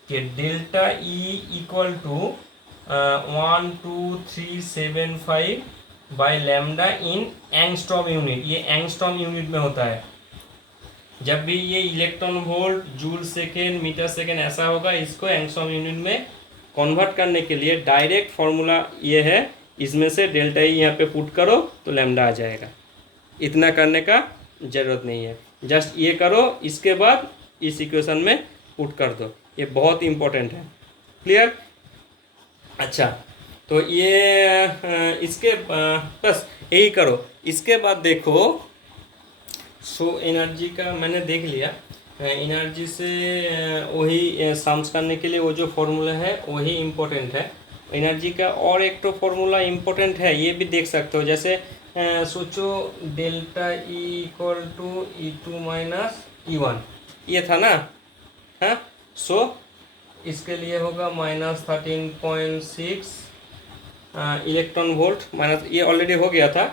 कि delta E = 12375/λ in angstrom unit, ये एंगस्ट्रॉम यूनिट में होता है। जब भी ये electron volt, joule second, metre second ऐसा होगा, इसको एंगस्ट्रॉम यूनिट में कन्वर्ट करने के लिए डायरेक्ट फॉर्मूला ये है, इसमें से डेल्टा E यहाँ पे पुट करो तो लैम्डा आ जाएगा। इतना करने का ज़रूरत नहीं है, जस्ट ये करो, इसके बाद इस इक्वेशन में पुट कर दो, ये बहुत इंपॉर्टेंट है, क्लियर। अच्छा, तो ये इसके बस यही करो। इसके बाद देखो, सो एनर्जी का मैंने देख लिया, एनर्जी से वही सम्स करने के लिए वो जो फॉर्मूला है वही इम्पोर्टेंट है। एनर्जी का और एक तो फॉर्मूला इम्पोर्टेंट है, ये भी देख सकते हो। जैसे सोचो डेल्टा E = E2 - E1, ये था ना, हाँ। सो इसके लिए होगा -13.6 इलेक्ट्रॉन वोल्ट माइनस, ये ऑलरेडी हो गया था।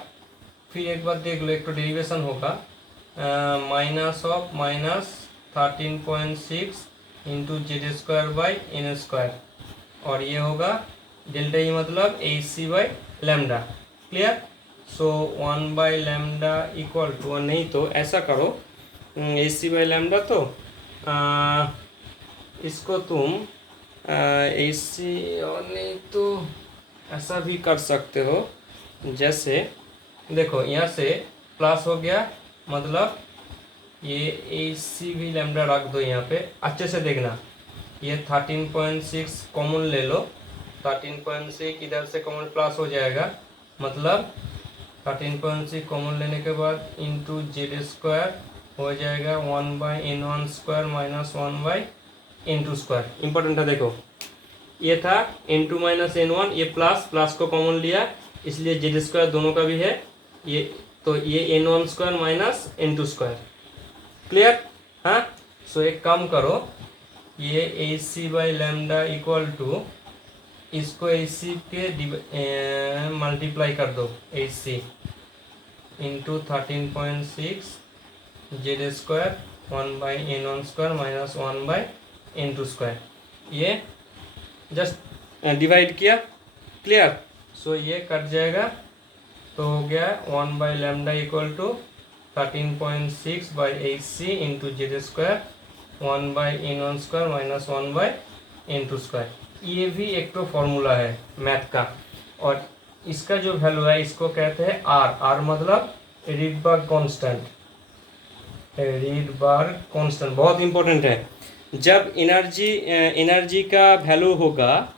फिर एक बार देख लो, एक तो डेरिवेशन होगा -13.6 इंटू Z²/n², और ये होगा डेल्टा ई मतलब AC/λ। Clear. So 1/λ equal to, नहीं तो ऐसा करो, AC/λ तो इसको तुम AC, और नहीं तो ऐसा भी कर सकते हो, जैसे देखो यहाँ से प्लस हो गया, मतलब ये AC भी लैम्डा रख दो यहाँ पे, अच्छे से देखना। ये 13.6 कॉमन ले लो, 13.6 इधर से कॉमन प्लस हो जाएगा, मतलब 13.6 कॉमन लेने के बाद इंटू Z² हो जाएगा 1/n1² माइनस 1/n2²। इम्पोर्टेंट है, देखो ये था n2 माइनस n1, ये प्लस प्लस को कॉमन लिया, इसलिए Z² दोनों का भी है, ये तो ये n1² माइनस n2²। क्लियर, हाँ। सो एक काम करो, ये AC/λ इक्वल टू, इसको AC के मल्टीप्लाई कर दो, AC into 13.6 Z² 1/n1² minus 1/n2², ये जस्ट डिवाइड किया। क्लियर। सो ये कट जाएगा, तो हो गया 1/λ equal to 13.6/AC into Z² 1/n1² minus 1/n2²। ये भी एक तो फॉर्मूला है मैथ का, और इसका जो वैल्यू है इसको कहते हैं R मतलब रीडबर्ग कांस्टेंट। रीडबर्ग कांस्टेंट बहुत इंपॉर्टेंट है। जब एनर्जी का वैल्यू होगा,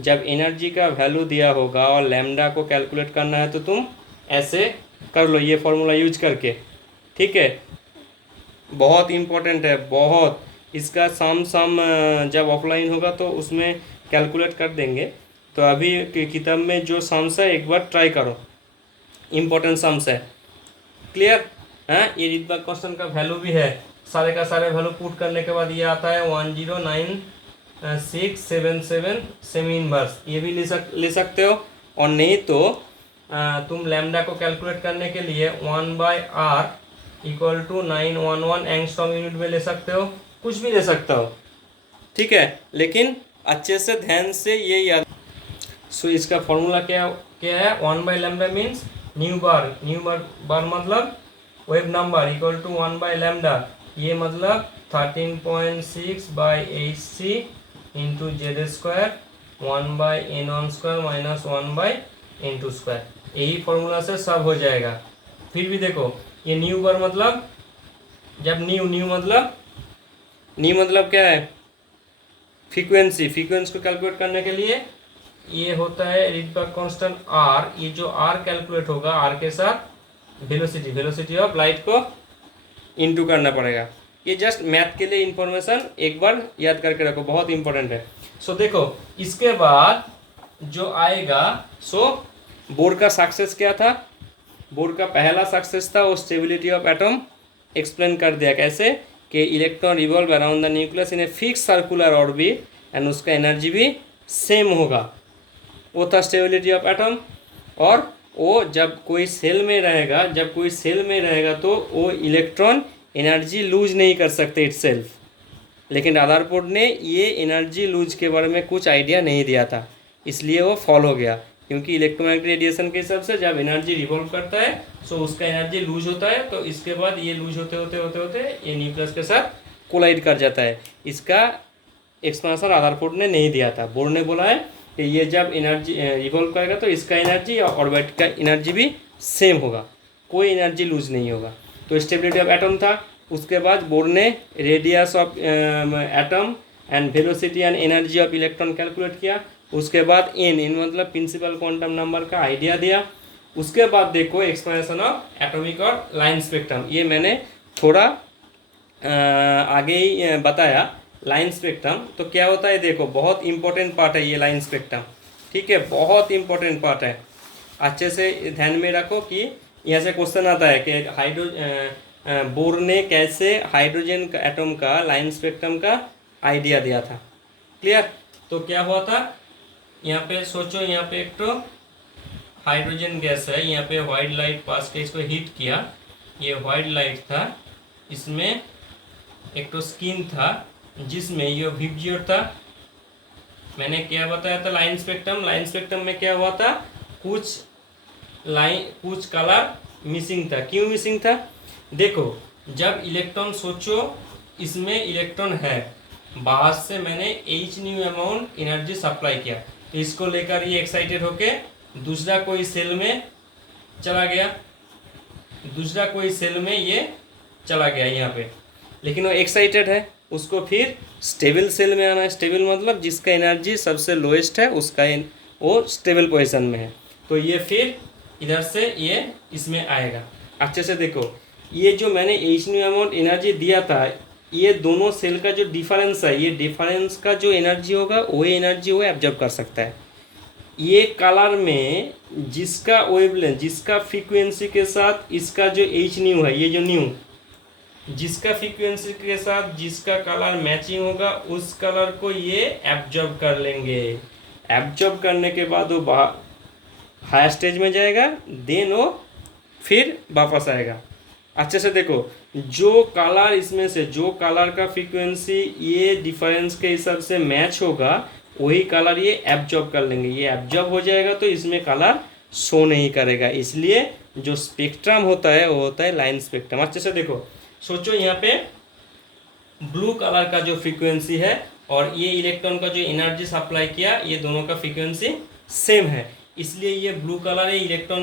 जब एनर्जी का वैल्यू दिया होगा और लैम्डा को कैलकुलेट करना है, तो तुम ऐसे कर लो ये फॉर्मूला यूज करके, ठीक है। बहुत इम्पोर्टेंट है, बहुत। इसका सम जब ऑफलाइन होगा तो उसमें कैलकुलेट कर देंगे, तो अभी किताब में जो सम्स है एक बार ट्राई करो, इम्पोर्टेंट सम्स है। क्लियर, हाँ। ये रीडबर्ग कांस्टेंट का वैल्यू भी है, सारे का सारे वैल्यू पुट करने के बाद ये आता है 109,677 सेमी इनवर्स, ये भी ले सकते हो। और नहीं तो तुम लैम्डा को कैलकुलेट करने के लिए 1/r equal to 911 angstrom unit में ले सकते हो, कुछ भी ले सकते हो, ठीक है। लेकिन अच्छे से ध्यान से ये याद। सो इसका फॉर्मूला क्या है, 1/λ मीन्स न्यू बार मतलब वेव नंबर इक्वल टू 1/λ, ये मतलब 13.6/AC into Z² 1/n1² minus 1/n2²। यही फॉर्मूला से सब हो जाएगा। फिर भी देखो, ये न्यू बार मतलब, जब न्यू मतलब क्या है, फ्रीक्वेंसी को कैलकुलेट करने के लिए ये होता है रीडबर्ग कांस्टेंट R। ये जो R कैलकुलेट होगा, R के साथ वेलोसिटी ऑफ लाइट को इनटू करना पड़ेगा। ये जस्ट मैथ के लिए इंफॉर्मेशन एक बार याद करके रखो, बहुत इंपॉर्टेंट है। सो देखो, इसके बाद जो आएगा, सो बोर का सक्सेस क्या था, बोर का पहला सक्सेस था वो स्टेबिलिटी ऑफ एटम एक्सप्लेन कर दिया, कैसे कि electron revolve around the nucleus in a fix circular orbit and उसका एनर्जी भी सेम होगा, वो था स्टेबिलिटी ऑफ एटम। और वो जब कोई सेल में रहेगा तो वो इलेक्ट्रॉन एनर्जी लूज नहीं कर सकते इटसेल्फ। लेकिन रदरफोर्ड ने ये एनर्जी लूज के बारे में कुछ आइडिया नहीं दिया था, इसलिए वो फॉल हो गया। क्योंकि इलेक्ट्रोमैग्नेटिक रेडिएशन के हिसाब से जब एनर्जी रिवॉल्व करता है, सो उसका एनर्जी लूज होता है, तो इसके बाद ये लूज होते ये न्यूक्लियस के साथ कोलाइड कर जाता है। इसका एक्सप्लेनेशन रदरफोर्ड ने नहीं दिया था। बोर ने बोला है कि ये जब एनर्जी रिवॉल्व करेगा तो इसका एनर्जी और ऑर्बिट का एनर्जी भी सेम होगा, कोई एनर्जी लूज नहीं होगा। तो स्टेबिलिटी ऑफ एटम था। उसके बाद बोर ने radius of atom and velocity and energy of electron calculate किया। उसके बाद एन मतलब प्रिंसिपल क्वांटम नंबर का आइडिया दिया। उसके बाद देखो एक्सप्लेनेशन ऑफ एटॉमिक और लाइन स्पेक्ट्रम, ये मैंने थोड़ा आगे ही बताया। लाइन स्पेक्ट्रम तो क्या होता है, देखो बहुत इंपॉर्टेंट पार्ट है ये लाइन स्पेक्ट्रम, ठीक है, बहुत इंपॉर्टेंट पार्ट है। अच्छे से ध्यान में रखो कि यहाँ से क्वेश्चन आता है कि बोर ने कैसे हाइड्रोजन का एटम का लाइन स्पेक्ट्रम का आइडिया दिया था। क्लियर। तो क्या हुआ था, यहाँ पे सोचो, यहाँ पे एक तो हाइड्रोजन गैस है, यहाँ पे वाइट लाइट पास के इसको हीट किया, ये वाइट लाइट था, इसमें एक तो स्किन था जिसमें ये विबजियोर था। मैंने क्या बताया था, लाइन स्पेक्ट्रम। लाइन स्पेक्ट्रम में क्या हुआ था, कुछ कलर मिसिंग था। क्यों मिसिंग था, देखो जब इलेक्ट्रॉन, सोचो इसमें इलेक्ट्रॉन है, बाहर से मैंने H new amount energy supply किया, तो इसको लेकर ये एक्साइटेड होके दूसरा कोई सेल में चला गया, दूसरा कोई सेल में ये चला गया यहाँ पे, लेकिन वो एक्साइटेड है, उसको फिर स्टेबल सेल में आना है। स्टेबल मतलब जिसका एनर्जी सबसे लोएस्ट है उसका वो स्टेबल पोजीशन में है, तो ये फिर इधर से ये इसमें आएगा। अच्छे से देखो, ये जो मैंने H न्यू अमाउंट एनर्जी दिया था, ये दोनों सेल का जो डिफरेंस है, ये डिफरेंस का जो एनर्जी होगा वो एनर्जी वो एब्जॉर्ब कर सकता है। ये कलर में जिसका वेवलेंथ, जिसका फ्रीक्वेंसी के साथ इसका जो H न्यू है, ये जो न्यू जिसका फ्रीक्वेंसी के साथ जिसका कलर मैचिंग होगा उस कलर को ये एब्जॉर्ब कर लेंगे। एब्जॉर्ब करने के बाद वो हाई स्टेज में जाएगा, देन वो फिर वापस आएगा। अच्छे से देखो, जो कलर इसमें से, जो कलर का फ्रीक्वेंसी ये डिफरेंस के हिसाब से मैच होगा वही कलर ये एब्जॉर्ब कर लेंगे। ये एब्जॉर्ब हो जाएगा तो इसमें कलर शो नहीं करेगा, इसलिए जो स्पेक्ट्रम होता है वो होता है लाइन स्पेक्ट्रम। अच्छे से देखो, सोचो यहाँ पे ब्लू कलर का जो फ्रीक्वेंसी है और ये इलेक्ट्रॉन का जो एनर्जी सप्लाई किया, ये दोनों का फ्रीक्वेंसी सेम है, इसलिए ये ब्लू कलर है, इलेक्ट्रॉन